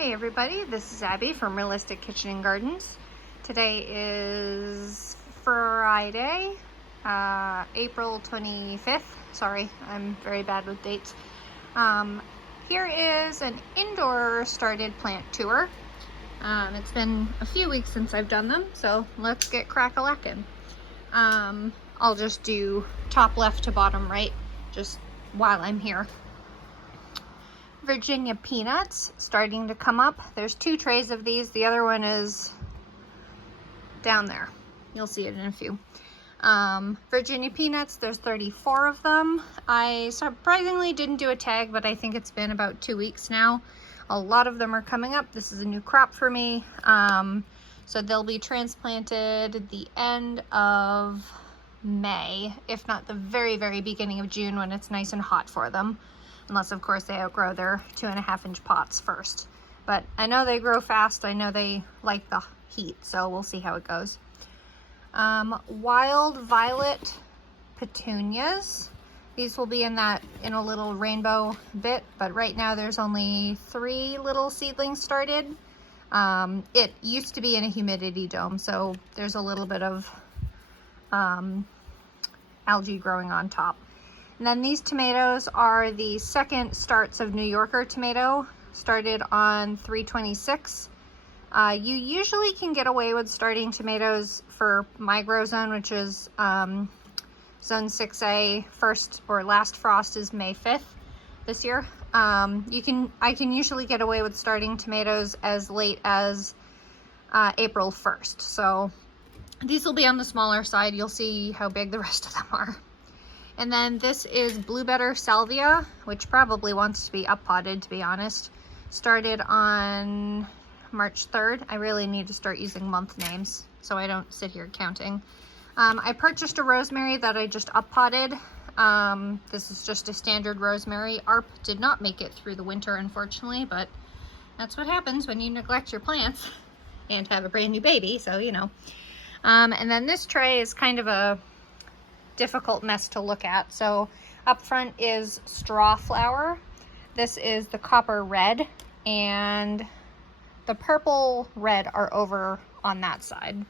Hey everybody, this is Abby from Realistic Kitchen and Gardens. Today is Friday, April 25th. Sorry, I'm very bad with dates. Here is an indoor started plant tour. It's been a few weeks since I've done them, so let's get crack-a-lackin'. I'll just do top left to bottom right, just while I'm here. Virginia peanuts starting to come up. There's 2 trays of these. The other one is down there. You'll see it in a few. Virginia peanuts, there's 34 of them. I surprisingly didn't do a tag, but I think it's been about 2 weeks now. A lot of them are coming up. This is a new crop for me. So they'll be transplanted the end of May, if not the very, very beginning of June when it's nice and hot for them. Unless, of course, they outgrow their 2.5-inch pots first. But I know they grow fast. I know they like the heat, so we'll see how it goes. Wild violet petunias. These will be in a little rainbow bit, but right now there's only 3 little seedlings started. It used to be in a humidity dome, so there's a little bit of algae growing on top. And then these tomatoes are the second starts of New Yorker tomato, started on 326. You usually can get away with starting tomatoes for my grow zone, which is zone 6A. First or last frost is May 5th this year. I can usually get away with starting tomatoes as late as April 1st. So these will be on the smaller side. You'll see how big the rest of them are. And then this is Bluebetter salvia, which probably wants to be up potted, to be honest. Started on March 3rd. I really need to start using month names so I don't sit here counting. I purchased a rosemary that I just up potted. This is just a standard rosemary. ARP did not make it through the winter, unfortunately, but that's what happens when you neglect your plants and have a brand new baby, so you know. And then this tray is kind of a difficult mess to look at. So up front is straw flower. This is the copper red, and the purple red are over on that side.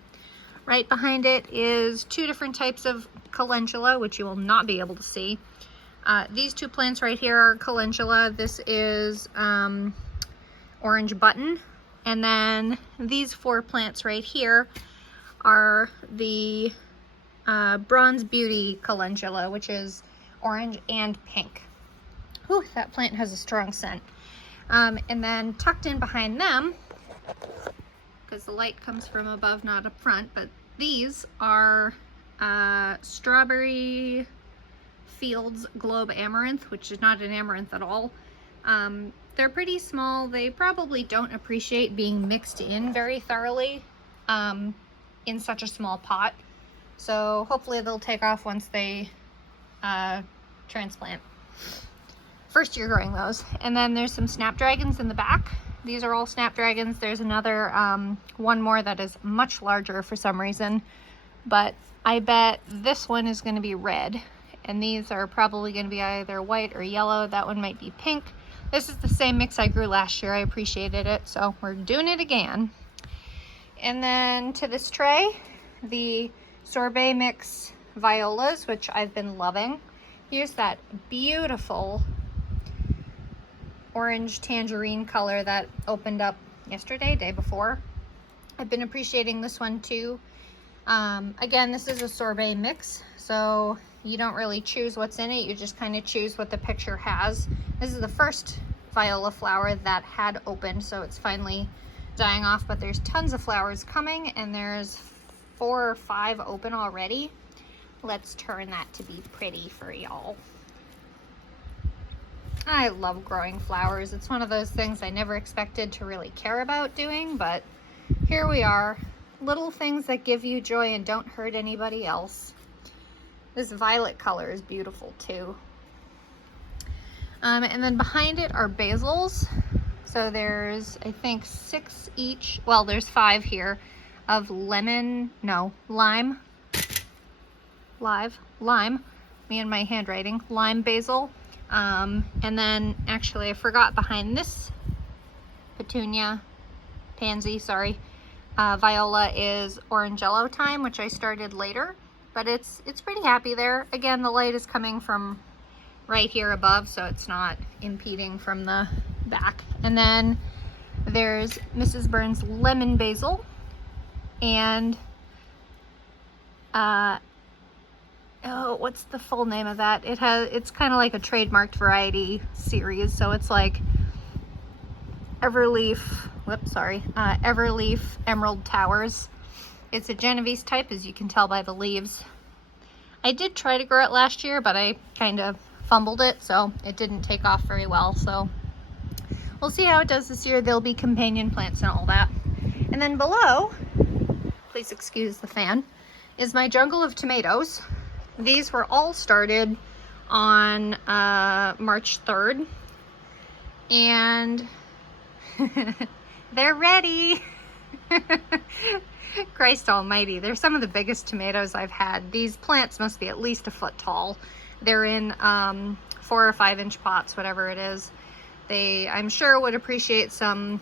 Right behind it is 2 different types of calendula, which you will not be able to see. These 2 plants right here are calendula. This is orange button, and then these 4 plants right here are the Bronze Beauty calendula, which is orange and pink. Whew, that plant has a strong scent. And then tucked in behind them, because the light comes from above, not up front, but these are Strawberry Fields Globe Amaranth, which is not an amaranth at all. They're pretty small. They probably don't appreciate being mixed in very thoroughly in such a small pot. So hopefully they'll take off once they transplant. First year growing those. And then there's some snapdragons in the back. These are all snapdragons. There's another one more that is much larger for some reason, but I bet this one is going to be red, and these are probably going to be either white or yellow. That one might be pink. This is the same mix I grew last year. I appreciated it, so we're doing it again. And then to this tray, the sorbet mix violas, which I've been loving. Here's that beautiful orange tangerine color that opened up yesterday, day before. I've been appreciating this one too. Again, this is a sorbet mix, so you don't really choose what's in it. You just kind of choose what the picture has. This is the first viola flower that had opened, so it's finally dying off, but there's tons of flowers coming, and there's 4 or 5 open already. Let's turn that to be pretty for y'all. I love growing flowers. It's one of those things I never expected to really care about doing, but here we are. Little things that give you joy and don't hurt anybody else. This violet color is beautiful too. And then behind it are basils. So there's, I think, 6 each. Well, there's 5 here of lime. Me and my handwriting. Lime basil. And then actually I forgot behind this petunia, pansy, sorry. Viola is orangello time, which I started later, but it's pretty happy there. Again, the light is coming from right here above, so it's not impeding from the back. And then there's Mrs. Burns lemon basil, and oh, what's the full name of that? It's kind of like a trademarked variety series, so it's like Everleaf, Everleaf Emerald Towers. It's a Genovese type, as you can tell by the leaves. I did try to grow it last year, but I kind of fumbled it, so it didn't take off very well. So we'll see how it does this year. There'll be companion plants and all that. And then below, please excuse the fan, is my jungle of tomatoes. These were all started on March 3rd, and they're ready. Christ almighty, they're some of the biggest tomatoes I've had. These plants must be at least a foot tall. They're in 4 or 5 inch pots, whatever it is. They, I'm sure, would appreciate some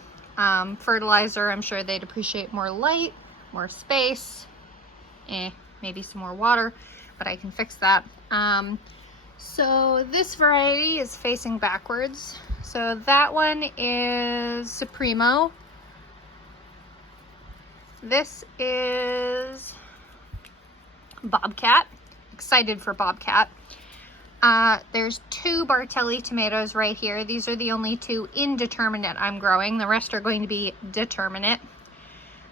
fertilizer. I'm sure they'd appreciate more light, more space, maybe some more water, but I can fix that. So this variety is facing backwards. So that one is Supremo. This is Bobcat. Excited for Bobcat. There's 2 Bartelli tomatoes right here. These are the only 2 indeterminate I'm growing. The rest are going to be determinate.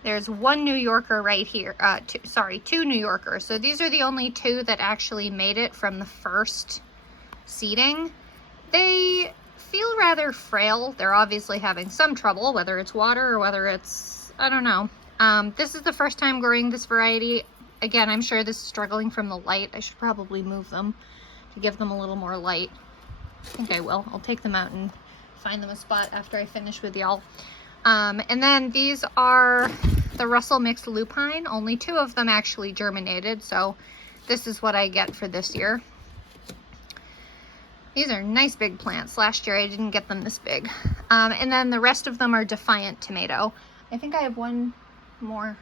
There's 1 New Yorker right here. 2 New Yorkers. So these are the only 2 that actually made it from the first seeding. They feel rather frail. They're obviously having some trouble, whether it's water or whether it's, I don't know. This is the first time growing this variety. Again, I'm sure this is struggling from the light. I should probably move them to give them a little more light. I think I will. I'll take them out and find them a spot after I finish with y'all. And then these are the Russell Mixed Lupine. Only 2 of them actually germinated, so this is what I get for this year. These are nice big plants. Last year I didn't get them this big. And then the rest of them are Defiant Tomato. I think I have one more.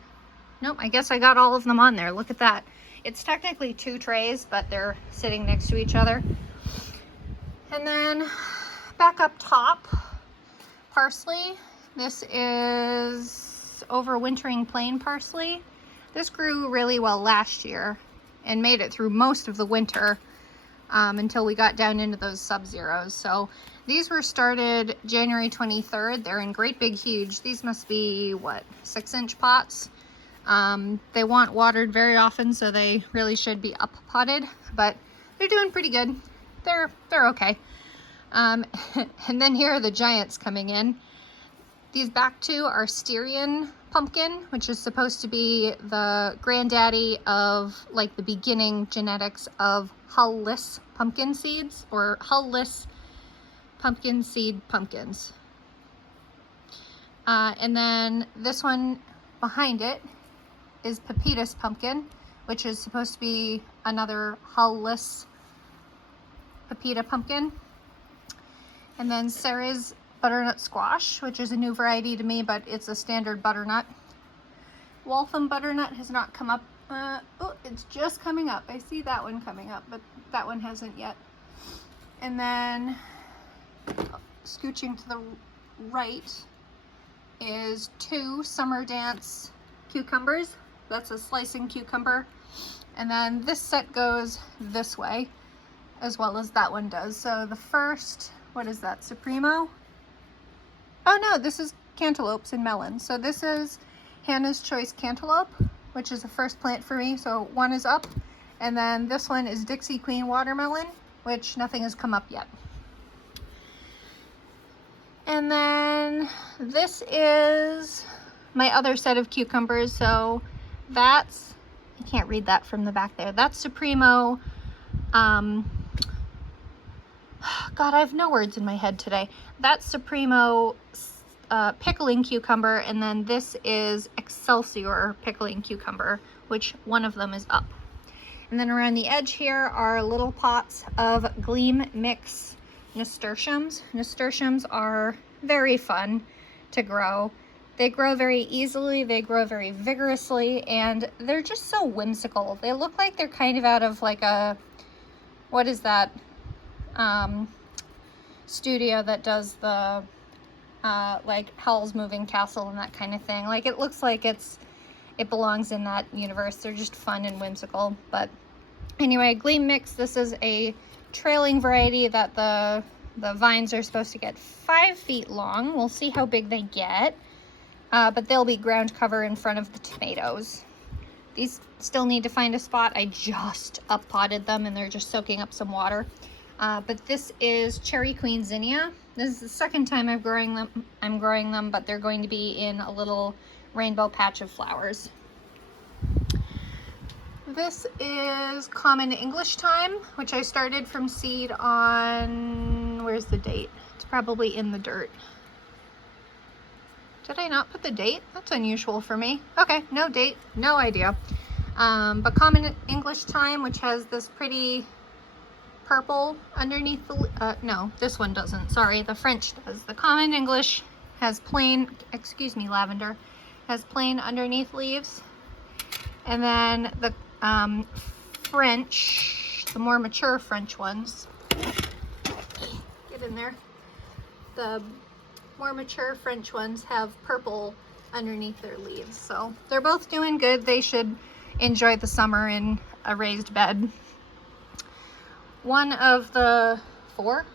Nope, I guess I got all of them on there. Look at that. It's technically 2 trays, but they're sitting next to each other. And then back up top, parsley. This is overwintering plain parsley. This grew really well last year and made it through most of the winter until we got down into those sub-zeros. So these were started January 23rd. They're in great big huge. These must be, what, 6-inch pots. They want watered very often, so they really should be up potted, but they're doing pretty good. They're okay. And then here are the giants coming in. These back 2 are Styrian pumpkin, which is supposed to be the granddaddy of, like, the beginning genetics of Hull-less pumpkin seeds, or Hull-less pumpkin seed pumpkins. And then this one behind it is Pepitas pumpkin, which is supposed to be another Hull-less Pepita pumpkin. And then Sarah's butternut squash, which is a new variety to me, but it's a standard butternut. Waltham butternut has not come up. Oh, it's just coming up. I see that one coming up, but that one hasn't yet. And then scooching to the right is 2 Summer Dance cucumbers. That's a slicing cucumber. And then this set goes this way, as well as that one does. So the first, what is that, Supremo? Oh no, this is cantaloupes and melons. So this is Hannah's Choice Cantaloupe, which is the first plant for me. So 1 is up. And then this one is Dixie Queen Watermelon, which nothing has come up yet. And then this is my other set of cucumbers. So that's, I can't read that from the back there. That's Supremo. God, I have no words in my head today. That's Supremo pickling cucumber, and then this is Excelsior pickling cucumber, which one of them is up. And then around the edge here are little pots of Gleam Mix nasturtiums. Nasturtiums are very fun to grow. They grow very easily, they grow very vigorously, and they're just so whimsical. They look like they're kind of out of like a, what is that studio that does the like Howl's Moving Castle and that kind of thing. Like, it looks like it belongs in that universe. They're just fun and whimsical. But anyway, Gleam Mix, this is a trailing variety that the vines are supposed to get 5 feet long. We'll see how big they get. But they'll be ground cover in front of the tomatoes. These still need to find a spot. I just up-potted them and they're just soaking up some water. But this is Cherry Queen Zinnia. This is the second time I'm growing them, but they're going to be in a little rainbow patch of flowers. This is Common English Thyme, which I started from seed on, where's the date? It's probably in the dirt. Did I not put the date? That's unusual for me. Okay, no date, no idea. But Common English Thyme, which has this pretty purple underneath the, no, this one doesn't, sorry, the French does. The Common English has plain, excuse me, lavender, has plain underneath leaves. And then the French, the more mature French ones, get in there, the more mature French ones have purple underneath their leaves. So they're both doing good. They should enjoy the summer in a raised bed. One of the four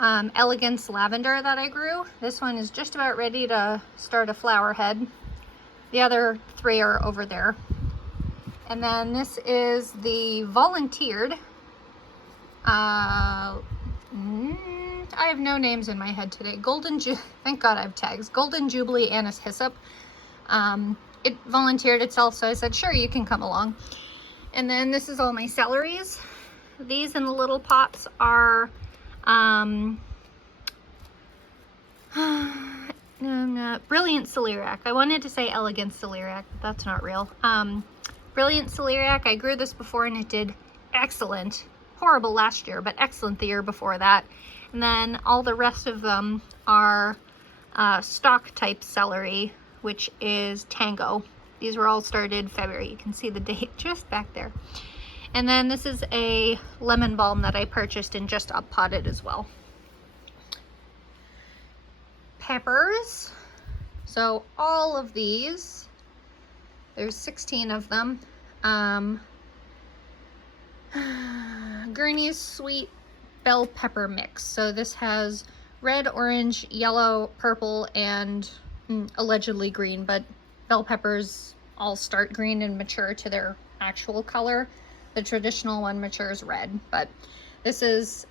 Elegance Lavender that I grew, this one is just about ready to start a flower head. The other 3 are over there. And then this is the Volunteered. I have no names in my head today. Thank God I have tags. Golden Jubilee Anise Hyssop. It volunteered itself, so I said, sure, you can come along. And then this is all my celeries. These in the little pots are Brilliant Celeriac. I wanted to say Elegant Celeriac, but that's not real. Brilliant Celeriac, I grew this before and it did excellent. Horrible last year, but excellent the year before that. And then all the rest of them are stock type celery, which is Tango. These were all started February. You can see the date just back there. And then this is a lemon balm that I purchased and just up potted as well. Peppers. So all of these, there's 16 of them. Gurney's Sweet Bell Pepper Mix. So this has red, orange, yellow, purple, and allegedly green, but bell peppers all start green and mature to their actual color. The traditional one matures red, but this is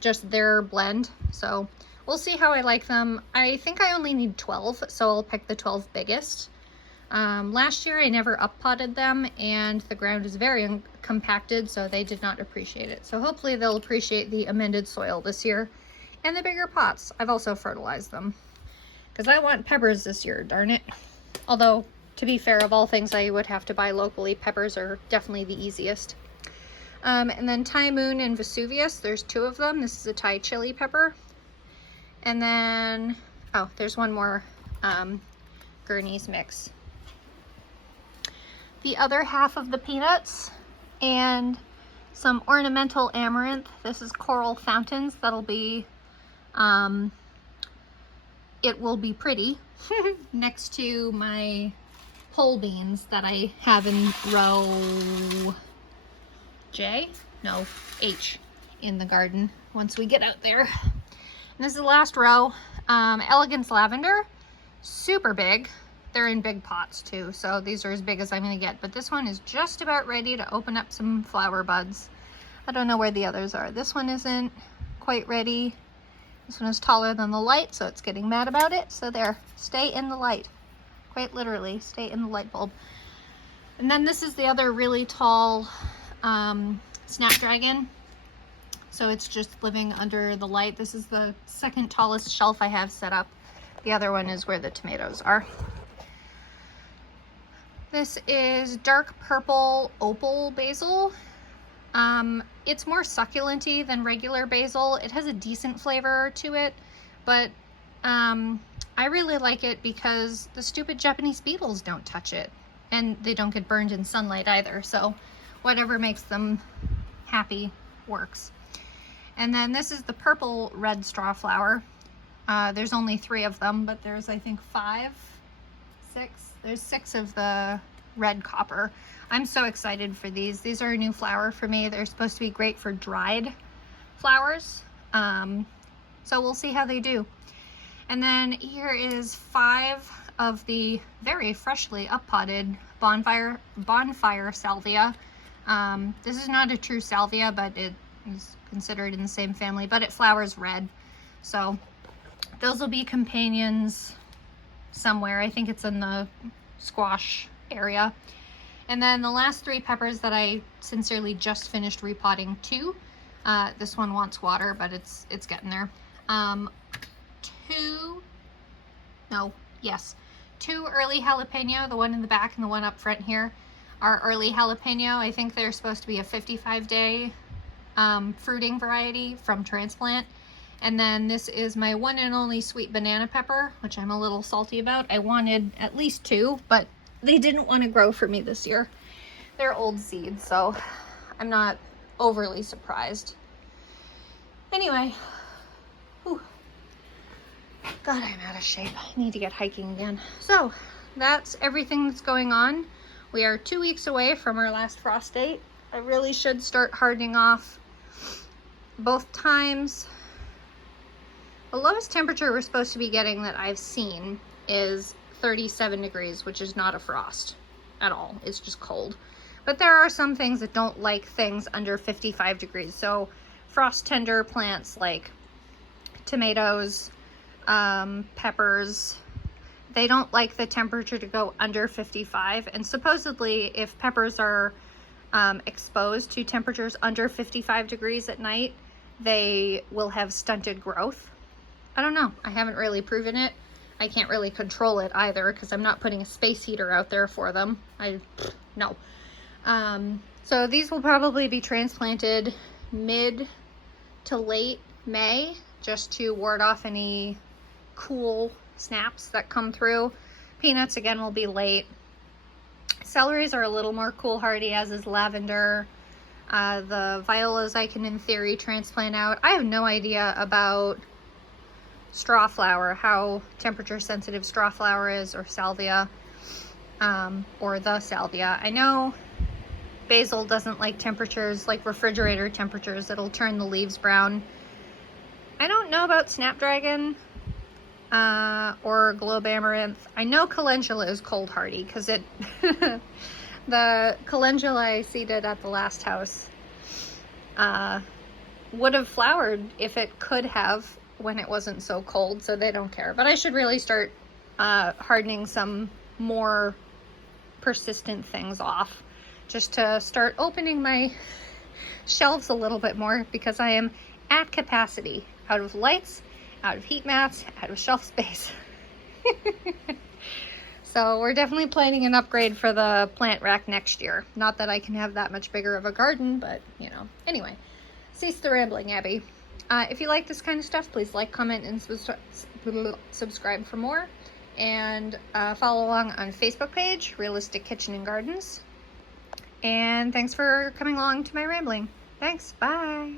just their blend. So we'll see how I like them. I think I only need 12, so I'll pick the 12 biggest. Last year I never up potted them and the ground is very compacted, so they did not appreciate it. So hopefully they'll appreciate the amended soil this year and the bigger pots. I've also fertilized them because I want peppers this year, darn it. Although, to be fair, of all things I would have to buy locally, peppers are definitely the easiest. And then Thai Moon and Vesuvius, there's 2 of them. This is a Thai chili pepper. And then, oh, there's one more Gurney's mix. The other half of the peanuts and some ornamental amaranth. This is Coral Fountains. That'll be, it will be pretty next to my pole beans that I have in row J, no, H in the garden once we get out there. And this is the last row. Elegance Lavender, super big. They're in big pots too, so these are as big as I'm gonna get, but this one is just about ready to open up some flower buds. I don't know where the others are. This one isn't quite ready. This one is taller than the light, so it's getting mad about it. So there, stay in the light. Quite literally, stay in the light bulb. And then this is the other really tall Snapdragon. So it's just living under the light. This is the second tallest shelf I have set up. The other one is where the tomatoes are. This is dark purple opal basil. It's more succulent-y than regular basil. It has a decent flavor to it, but I really like it because the stupid Japanese beetles don't touch it, and they don't get burned in sunlight either, so whatever makes them happy works. And then this is the purple red straw flower. There's only 3 of them, but there's, I think, 5, 6. There's 6 of the red copper. I'm so excited for these. These are a new flower for me. They're supposed to be great for dried flowers. So we'll see how they do. And then here is 5 of the very freshly up-potted bonfire salvia. This is not a true salvia, but it is considered in the same family, but it flowers red. So those will be companions somewhere. I think it's in the squash area. And then the last 3 peppers that I sincerely just finished repotting 2. This one wants water, but it's getting there. 2 early jalapeno, the one in the back and the one up front here are early jalapeno. I think they're supposed to be a 55-day fruiting variety from transplant. And then this is my one and only sweet banana pepper, which I'm a little salty about. I wanted at least 2, but they didn't want to grow for me this year. They're old seeds, so I'm not overly surprised. Anyway, whew. God, I'm out of shape. I need to get hiking again. So that's everything that's going on. We are 2 weeks away from our last frost date. I really should start hardening off both times. The lowest temperature we're supposed to be getting that I've seen is 37 degrees, which is not a frost at all. It's just cold. But there are some things that don't like things under 55 degrees. So frost tender plants like tomatoes, peppers, they don't like the temperature to go under 55. And supposedly if peppers are exposed to temperatures under 55 degrees at night, they will have stunted growth. I don't know. I haven't really proven it. I can't really control it either because I'm not putting a space heater out there for them. No. So these will probably be transplanted mid to late May just to ward off any cool snaps that come through. Peanuts again will be late. Celeries are a little more cool hardy, as is lavender. The violas I can in theory transplant out. I have no idea about straw flower, how temperature sensitive straw flower is, or salvia, or the salvia. I know basil doesn't like temperatures like refrigerator temperatures. It'll turn the leaves brown. I don't know about snapdragon or globe amaranth. I know calendula is cold hardy because it the calendula I seeded at the last house would have flowered if it could have when it wasn't so cold, so they don't care. But I should really start hardening some more persistent things off just to start opening my shelves a little bit more, because I am at capacity, out of lights, out of heat mats, out of shelf space. So we're definitely planning an upgrade for the plant rack next year. Not that I can have that much bigger of a garden, but you know. Anyway, cease the rambling, Abby. If you like this kind of stuff, please like, comment, and subscribe for more. And follow along on Facebook page, Realistic Kitchen and Gardens. And thanks for coming along to my rambling. Thanks, bye.